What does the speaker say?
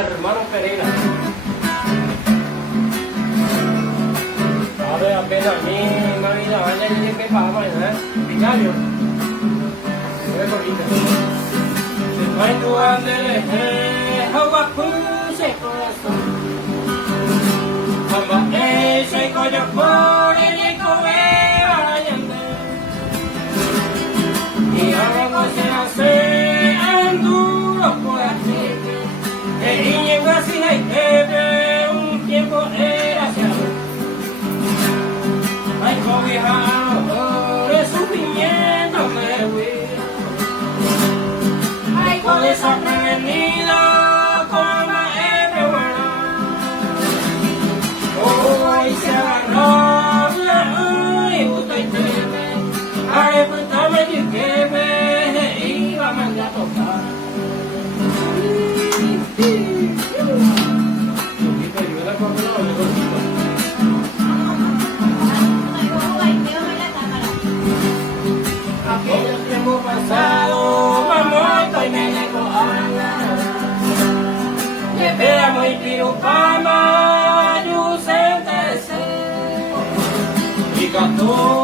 Hermano Pereira. Ahora apenas a mí, Navidad, vaya y de que vamos, ¿eh? Vicario. Voy por ahí. Se va tu ande, agua puse corazón. Como ese coño por el comer ayande. Y ahora se hace anduro por aquí. Y llegó así hay que ver un tiempo era hacia ay, cobijado de sufrimiento me voy. Ay, con desaprendido como everyone. Oh, y se agarró y gustó y teme. Ay, pues también y que me iba a mandar a tocar. Aquellos tiempos pasados, mamá, y me dejó hablar. Que veamos y pirupama, yo sentencé. Y cantó.